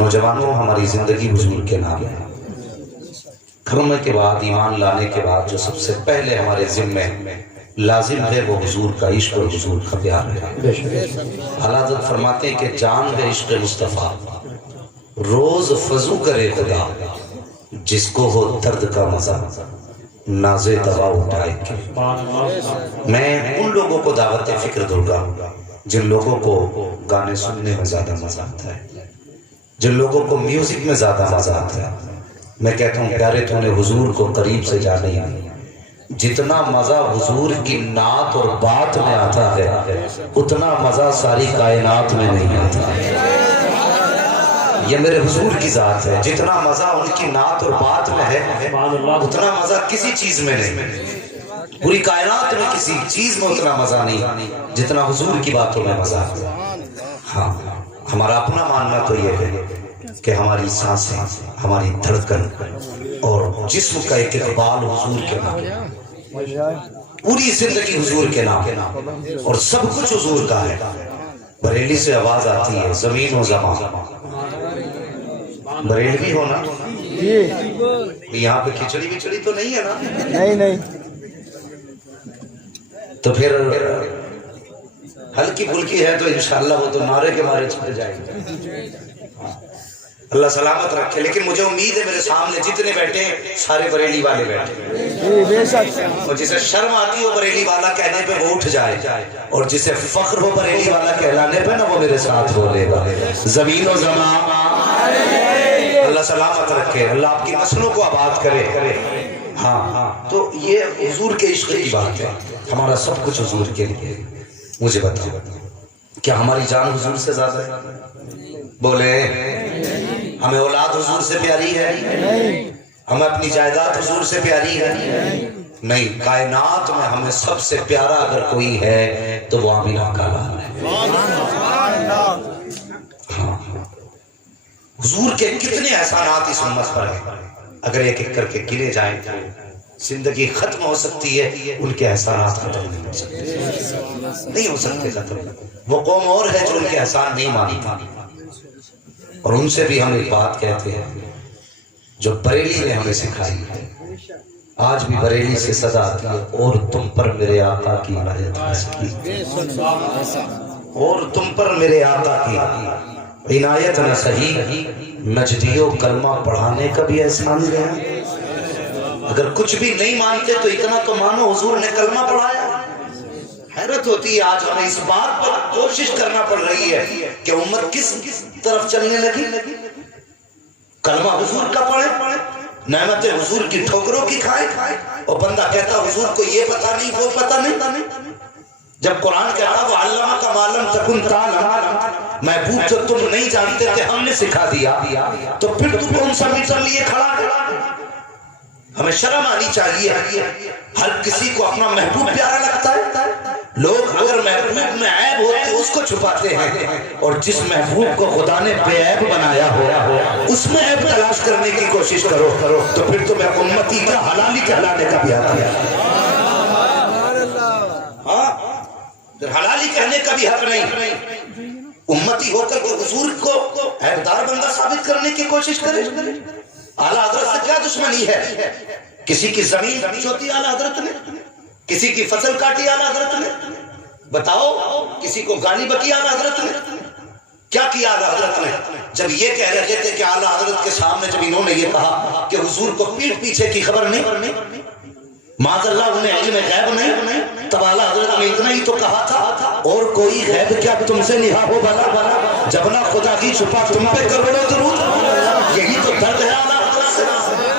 نوجوانوں ہماری زندگی حضور کے نام ہے. کلمے کے بعد ایمان لانے کے بعد جو سب سے پہلے ہمارے ذمے لازم ہے وہ حضور کا عشق اور حضور کا پیار ہے. حضرت فرماتے ہیں کہ جان ہے عشق مصطفیٰ روز فضو کرے خدا جس کو ہو درد کا مزہ ناز دوا اٹھائے کے. میں ان لوگوں کو دعوت فکر دوں گا جن لوگوں کو گانے سننے میں زیادہ مزہ آتا ہے، جن لوگوں کو میوزک میں زیادہ مزہ آتا ہے. میں کہتا ہوں پیارے تو نے حضور کو قریب سے جانا ہی نہیں. جتنا مزہ حضور کی نعت اور بات میں آتا ہے اتنا مزہ ساری کائنات میں نہیں آتا. یہ میرے حضور کی ذات ہے. جتنا مزہ ان کی نعت اور بات میں ہے اتنا مزہ کسی چیز میں نہیں. پوری کائنات میں کسی چیز میں اتنا مزہ نہیں جتنا حضور کی باتوں میں مزہ ہے. ہاں ہمارا اپنا ماننا تو یہ ہے کہ ہماری سانسیں، ہماری دھڑکن اور جسم کا ایک اقبال حضور کے نام، پوری زندگی حضور کے نام اور سب کچھ حضور کا ہے. بریلی سے آواز آتی ہے زمین و زمان. بریلوی ہونا یہاں پہ کھچڑی بچڑی تو نہیں ہے نا؟ نہیں. تو پھر ہلکی پھلکی ہے تو انشاءاللہ وہ تو نعرے کے مارے چھپ جائے گی. اللہ سلامت رکھے. لیکن مجھے امید ہے میرے سامنے جتنے بیٹھے ہیں سارے بریلی والے بیٹھے، اور جسے شرم آتی ہو بریلی والا کہنے پہ وہ اٹھ جائے، اور جسے فخر ہو بریلی والا کہلانے پہ نا وہ میرے ساتھ بولے گا زمین و زمان. اللہ سلامت رکھے، اللہ آپ کی نسلوں کو آباد کرے. ہاں تو یہ حضور کے عشق کی بات ہے. ہمارا سب کچھ حضور کے لیے. مجھے بتاؤ کیا ہماری جان حضور سے زیادہ ہے؟ بولے ہمیں اولاد حضور سے پیاری ہے؟ ہمیں اپنی جائیداد حضور سے پیاری ہے؟ نہیں. کائنات میں ہمیں سب سے پیارا اگر کوئی ہے تو وہ آمینہ کا لال ہے. ہاں حضور کے کتنے احسانات اس امت پر ہیں، اگر ایک ایک کر کے گنے جائیں تو زندگی ختم ہو سکتی ہے. ان کے احسانات ختم نہیں ہو سکتے، نہیں ہو سکتے ختم. وہ قوم اور ہے جو ان کے احسان نہیں مانتی، اور ان سے بھی ہم ایک بات کہتے ہیں جو بریلی نے ہمیں سکھائی ہے. آج بھی بریلی سے صدا آتی ہے اور تم پر میرے آقا کی عنایت نہ، اور تم پر میرے آقا کی عنایت نہ سہی، نجدیوں کلمہ پڑھانے کا بھی احسان گیا. اگر کچھ بھی نہیں مانتے تو اتنا تو مانو حضور نے کلمہ پڑھایا. حیرت ہوتی ہے آج ہمیں اس بات پر کوشش کرنا پڑ رہی ہے کہ امت کس طرف چلنے لگی. کلمہ حضور کا پڑھے، نعمت حضور کی ٹھوکروں کی کھائے، اور بندہ کہتا حضور کو یہ پتہ نہیں وہ پتہ نہیں. جب قرآن کہتا وہ علمہ کا معلوم تکن تعلم، محبوب جو تم نہیں جانتے تھے ہم نے سکھا دیا، تو پھر تم کون سا میٹر لیے کھڑا کھڑا. ہمیں شرم آنی چاہیے. ہر کسی کو اپنا محبوب پیارا لگتا ہے. لوگ اگر محبوب میں عیب ہوتے اس کو چھپاتے ہیں، اور جس محبوب کو خدا نے بے عیب بنایا ہو اس میں عیب تلاش کرنے کی کوشش کرو تو پھر تمہیں امتی کا حلالی کہلانے کا بھی حق ہے. ہاں پھر حلالی کہنے کا بھی حق نہیں. امتی ہو کر کے حضور کو عیبدار بندہ ثابت کرنے کی کوشش کرے. اعلیٰ حضرت سے کیا دشمنی ہے؟ کسی کی زمین چوتی اعلیٰ حضرت نے، کسی کی فصل کاٹی اعلیٰ حضرت نے؟ بتاؤ کسی کو گالی بکی اعلیٰ حضرت نے؟ کیا کیا اعلیٰ حضرت نے؟ جب یہ کہہ رہے تھے کہ اعلیٰ حضرت کے سامنے جب انہوں نے یہ کہا کہ حضور کو پیٹھ پیچھے کی خبر نہیں، معاذ اللہ انہیں علم غیب نہیں، تب اعلیٰ حضرت نے اتنا ہی تو کہا تھا اور کوئی غیب کیا تم سے نہا ہو بلا، جب نہ خدا کی چھپا تم پہ کروڑوں درود. یہی تو درد ہے اعلیٰ حضرت سے.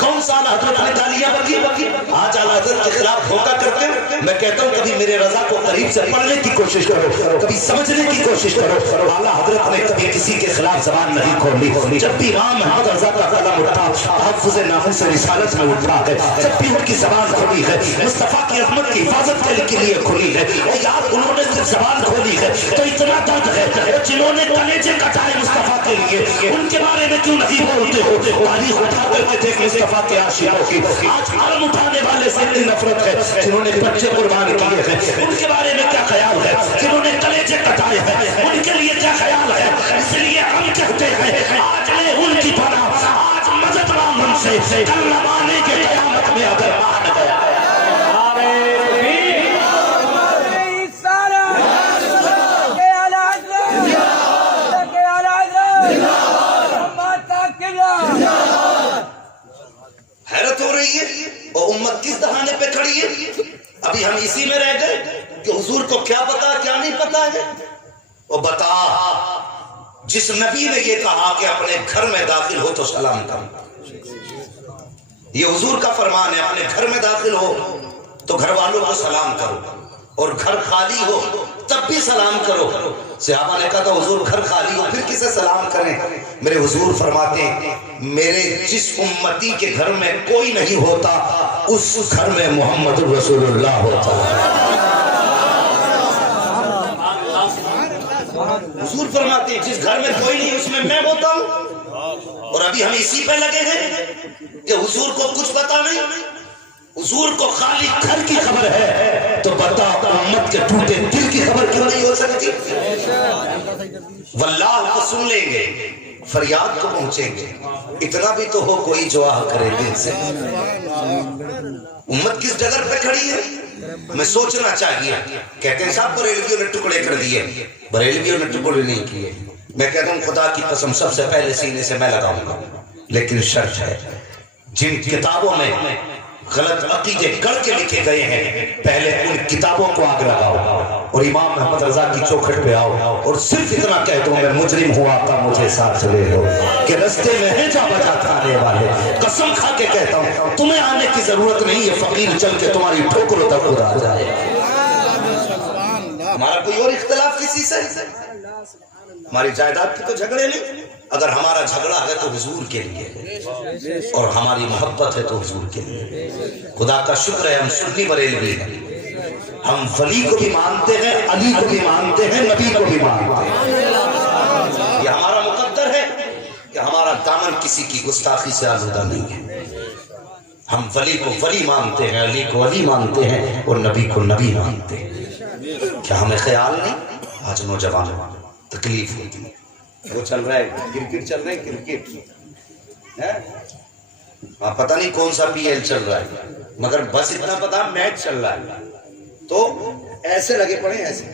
کون سا اعلیٰ حضرت نے گالیاں بکی؟ آج اعلیٰ حضرت کے خلاف دھوکہ کرتے ہیں. میں کہتا ہوں کبھی میرے رضا کو قریب سے پڑھنے کی کوشش کرو، کبھی سمجھنے کی کوشش کرو. اعلیٰ حضرت نے کبھی کسی کے خلاف زبان نہیں کھولی. جب بھی امام محمد رضا کا قلم اٹھا تحفظ ناموس رسالت میں اٹھا ہے، جب بھی ان کی زبان کھلی ہے مصطفیٰ کی عظمت کی حفاظت کے لیے کھلی ہے. اور یار انہوں نے صرف زبان کھولی ہے تو اتنا درد ہے. جنہوں نے کلیجے کٹائے مصطفیٰ کے لیے ان کے بارے میں کیوں نہیں بولتے ہو؟ تاریخ اٹھا کر کے دیکھ مصطفیٰ کے عاشقوں کی. آج علم اٹھانے والے سے اتنی نفرت ہے. جنہوں نے بچے قربان کیے ہیں ان کے بارے میں کیا خیال ہے؟ جنہوں نے کلیجے کٹائے ہیں ان کے لیے کیا خیال ہے؟ اس لیے ہم کہتے ہیں آج لے से करवाने के क़यामत में अगर मान गया। हैरत हो रही है और उम्मत किस दहाने पे खड़ी है। अभी हम इसी में रह गए कि हुजूर को क्या पता क्या नहीं पता है। वो बता, जिस नबी ने ये कहा कि अपने घर में दाखिल हो तो सलाम करो, ये हुजूर का फरमान है, अपने घर में दाखिल हो तो घर वालों को सलाम करो, और घर खाली हो तब भी सलाम करो। सहाबा ने कहा था हुजूर घर खाली हो फिर किसे सलाम करें। मेरे हुजूर फरमाते हैं, मेरे जिस उम्मती के घर में कोई नहीं होता उस घर में मोहम्मद रसूलुल्लाह होता है। हुजूर फरमाते हैं जिस घर में कोई नहीं उसमें मैं होता हूं। और अभी हम इसी पे लगे हैं कि हुजूर को कुछ पता नहीं। हुजूर को खाली घर की खबर है तो बता उम्मत के टूटे दिल की खबर क्यों नहीं हो सकती। वल्लाह को सुन लेंगे, फरियाद को पहुंचेंगे, इतना भी तो हो कोई जो आह करे दिल से। उम्मत किस जगह पे खड़ी है हमें सोचना चाहिए। कहते हैं साहब बरेलवियों ने टुकड़े कर दिए, बरेलवियों ने टुकड़े नहीं किए। मैं कहता हूँ खुदा की कसम सबसे पहले सीने से मैं लगाऊंगा, लेकिन शर्त है जिन किताबों में गलत अकीदे गढ़ के लिखे गए हैं पहले उन किताबों को आग लगाओ और इमाम मोहम्मद रजा की चौखट पे आओ और सिर्फ इतना कह दो मैं मुजरिम हुआ था मुझे साथ ले लो कि रास्ते में है जा बजा खाने वाले। कसम खा के कहता हूँ तुम्हें आने की जरूरत नहीं है, फकीर चल के तुम्हारी ठोकरों तक खुद आ जाए। हमारा कोई और इख्तिलाफ किसी से, हमारी जायदाद के तो झगड़े नहीं। अगर हमारा झगड़ा है तो हुजूर के लिए और हमारी मोहब्बत है तो हुजूर के लिए। खुदा का शुक्र है हम सुन्नी बरेलवी हैं, हम वली को भी मानते हैं, अली को भी मानते हैं, नबी को भी मानते हैं। ये हमारा मुकद्दर है कि हमारा दामन किसी की गुस्ताखी से आलूदा नहीं है। हम वली को वली मानते हैं, अली को अली मानते हैं और नबी को नबी मानते हैं। क्या हमें ख्याल नहीं आज नौजवान तकलीफ होती है। वो चल रहा है क्रिकेट चल रहा है, क्रिकेट है पता नहीं कौन सा पीएल चल रहा है, मगर बस इतना पता मैच चल रहा है तो ऐसे लगे पड़े, ऐसे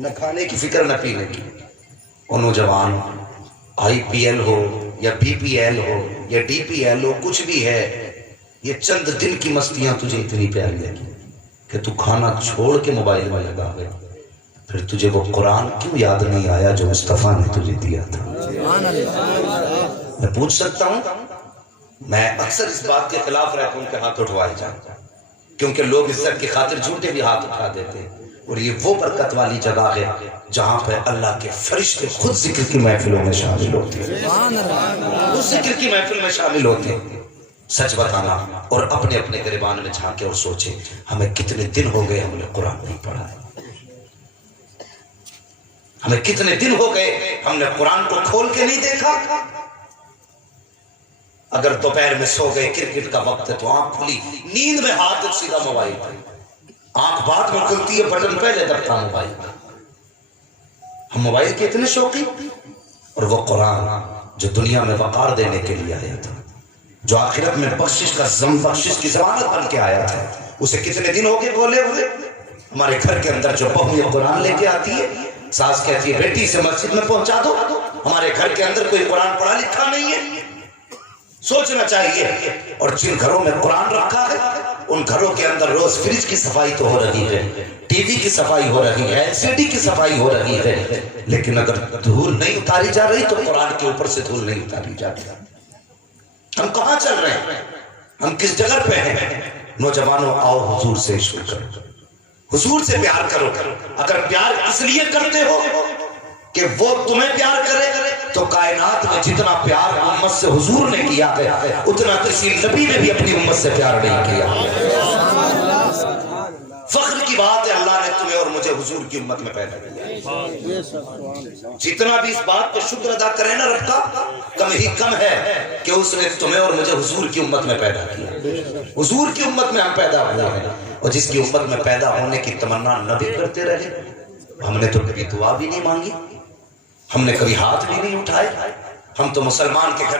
न खाने की फिक्र न पीने की। और नौजवान आईपीएल हो या बीपीएल हो या डीपीएल हो कुछ भी है, ये चंद दिन की मस्तियां तुझे इतनी प्यारी लगी कि तू खाना छोड़ के मोबाइल में लगा गया। फिर तुझे वो कुरान क्यों याद नहीं आया जो मुस्तफा ने तुझे दिया था। मैं पूछ सकता हूं, मैं अक्सर इस बात के खिलाफ रहता हूं कि हाथ उठवाए जाए, क्योंकि लोग इज्जत की खातिर झूठे भी हाथ उठा देते हैं। और ये वो बरकत वाली जगह है जहां पे अल्लाह के फरिश्ते खुद जिक्र की महफिलों में शामिल होते हैं, उस जिक्र की महफिल में शामिल होते हैं। सच बताना और अपने अपने गिरबान में झांके और सोचे हमें कितने दिन हो गए हमने कुरान नहीं पढ़ा है, हमें कितने दिन हो गए हमने कुरान को खोल के नहीं देखा। अगर दोपहर में सो गए, क्रिकेट का वक्त है तो आंख खुली, नींद में हाथ सीधा मोबाइल पर, आंख बाद में खुलती है बटन पहले दबता मोबाइल पर। हम मोबाइल के इतने शौकीन। और वो कुरान जो दुनिया में वकार देने के लिए आया था, जो आखिरत में बख्शिश की जमानत बन के आया था, उसे कितने दिन हो गए बोले हुए। हमारे घर के अंदर जो बहू ये कुरान लेके आती है, सास कहती है बेटी से मस्जिद में पहुंचा दो, हमारे घर के अंदर कोई कुरान पढ़ा लिखा नहीं है। सोचना चाहिए। और जिन घरों में कुरान रखा है उन घरों के अंदर रोज फ्रिज की सफाई तो हो रही है, टीवी की सफाई हो रही है, एलसीडी की सफाई हो रही है, लेकिन अगर धूल नहीं उतारी जा रही तो कुरान के ऊपर से धूल नहीं उतारी जाती। हम कहां चल रहे हैं, हम किस जगह पे हैं। नौजवानों आओ हुजूर से इश्क करो, हुजूर से प्यार करो। अगर प्यार इसलिए करते हो कि वो तुम्हें प्यार करे तो कायनात में जितना प्यार उम्मत से हुजूर ने किया है उतना किसी नबी ने भी अपनी उम्मत से प्यार नहीं किया। फख्र की बात है अल्लाह ने तुम्हें और मुझे हुजूर की उम्मत में पैदा किया। जितना भी इस बात पे शुक्र अदा करे ना रब का, कम ही कम है कि उसने तुम्हें और मुझे हुजूर की उम्मत में पैदा किया। हुजूर की उम्मत में हम पैदा हुए हैं और जिसकी उम्मत में पैदा होने की तमन्ना नबी करते रहे। हमने तो कभी दुआ भी नहीं मांगी, हमने कभी हाथ भी नहीं उठाए, हम तो मुसलमान के घर